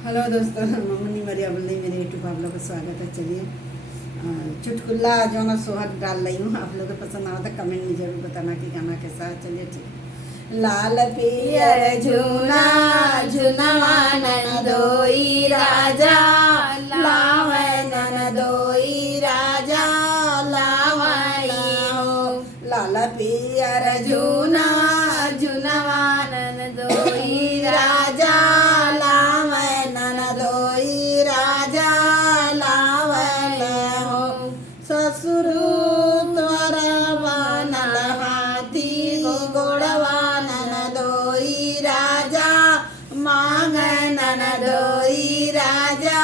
Hello दोस्तों, mummy मरिया बोल रही, मेरे यूट्यूब आप लोग का स्वागत है। चलिए चुटकुला जो मैं सोहर डाल रही हूँ, आप लोग को पसंद आया तो कमेंट में जरूर बताना कि गाना कैसा है। चलिए ठीक। लाल पियर झूना झुनवा ननदोई राजा लावे, ननदोई राजा लावणी हो। लाल पियर झूना झुनवा ननदोई राजा लावे, ननदोई राजा लावल हो। ससुर तोर बनल हाथी गोड़वा, ननदोई राजा मांग, ननदोई राजा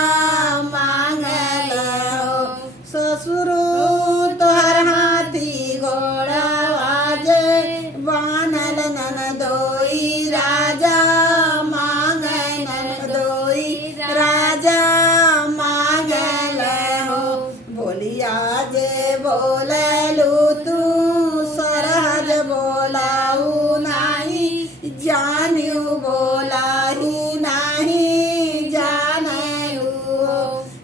मांगल हो। ससुर तोहर हाथी गोड़वा जे बनल, ननदोई राजा मांग, ननदोई राजा मांगल हो। बोलिया जे बोललू तू सरहज बोलाऊ नाही, जानियो बोलाही नाही जानलू हो।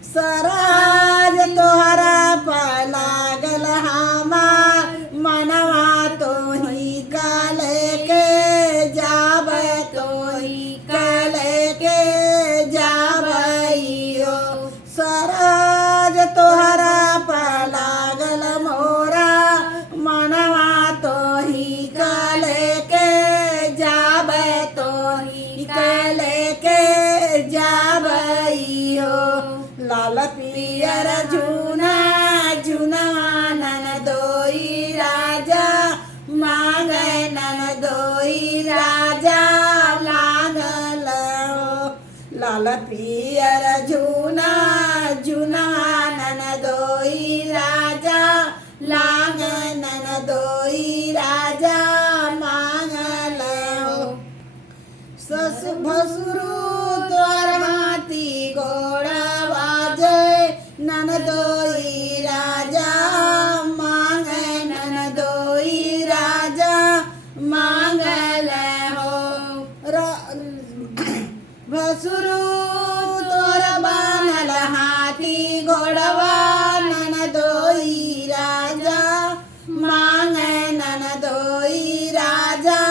सरहज तोहरा पलागल हमार मनवा, तो ही कल के जाब, तो ही कल के जाबइयो। सरहज तोहरा पलागल मोरा मनवा, तो ही कल के जाब, तो ही कल के जाबइयो। लाल पियर झूना झुनवा ननदोई राजा मांग, ननदोई राजा लागल हो। लाल पियर झूना झुनवा ननदोई राजा लाग, ननदोई राजा मांगल हो। ससुर भसुरु तोर हाथी गोड़वा जे, ननदोई राजा मांग, ननदोई राजा मांगल हो। भसुरु तोर बनल हाथी गोड़वा, ननदोई राजा मांग, ननदोई राजा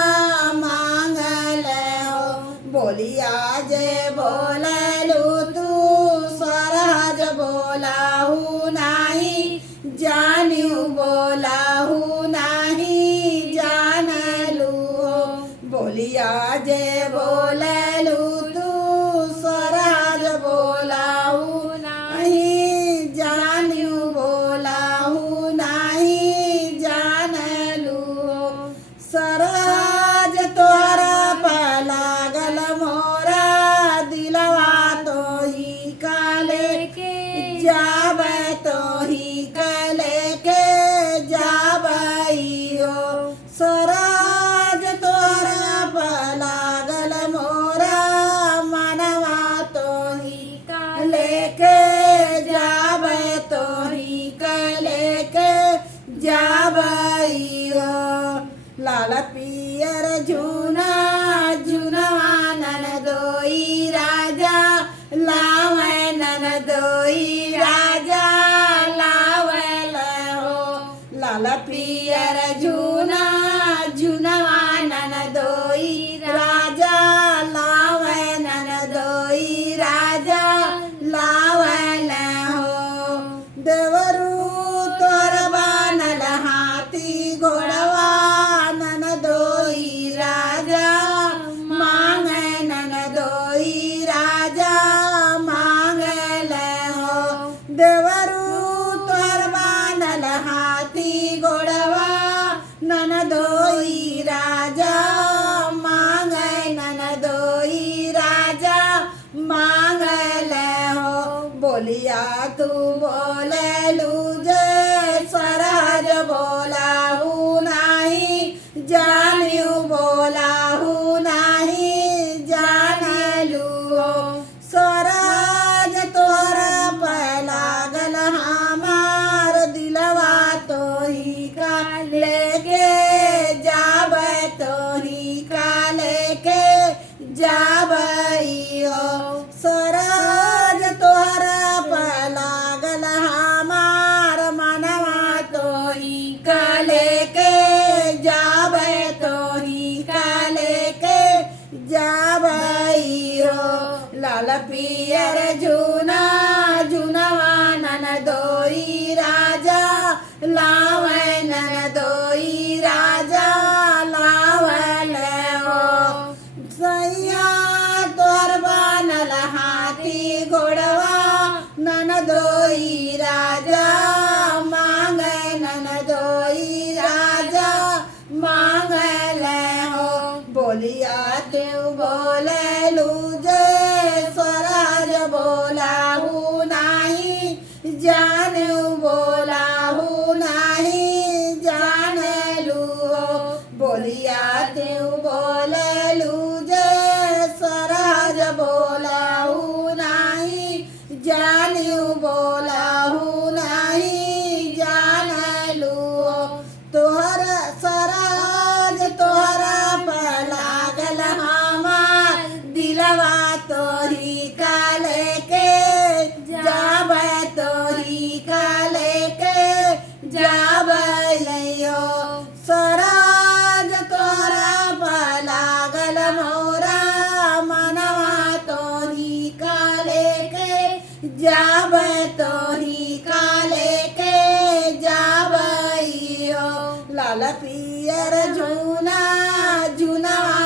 मांगल हो। बोलिया जे बोललू तू सरहज बोलाहू नाही, जानियो बोलाहू नाही जानलू हो। बोलिया जे बोललू तू सरहज बोलाहू नाही, जानियो बोलाहू नाही जानलू हो। सरहज तोरा पलागल मोरा दिलवा, तो ही काले के जाब, तो ही कले के जाबइयो। सरहज तोरा पलागल मोरा मनवा, तो ही कले के जाब, तो ही कले के जाबइयो। लाल पियर झूना झुनवा ननदोई राजा लावे, ननदोई राजा लावल हो। लाल पियर झूना झुनवा ननदोई राजा लावे, ननदोई राजा लावल हो। देवरू तोर बनल हाथी घोड़वा, ननदोई राजा मांग, ननदोई राजा मांगल हो। देवरू तोर बनल हाथी घोड़वा, ननदोई राजा मांग, ननदोई राजा मांगल हो। बोलिया तू बोललू जे सरहज बोलाहू नाही, जानियो बोलाहू नाही जानलू हो। सरहज तोरा पलागल हमार दिलवा, तो ही काल के जाब, तो ही काल के जाबइयो। सर लाल पियर झूना झूनवा ननदोई राजा लावे ननदोई राजा लावल हो सैया तोर बनल हाथी घोड़वा ननदोई राजा मांगे ननदोई राजा मांगल हो बोलिया तू बोललू जय स्वराज बोलाहू नाही जानू बोलाहू नाही जानलू हो बोलिया तू बोललू जय स्वराज बोलाहू नाही जानू बोलाहू नाही जानलू हो तोहर स्वराज तोहरा पर लागल हमार दिलवा तोरी काले के जाब तोरी काले के जाब लियो स्वराज तोहरा पर लागल मोरा मनवा तोरी काले के जाब तोरी काले के जाब लाल पियर झूना झूनवा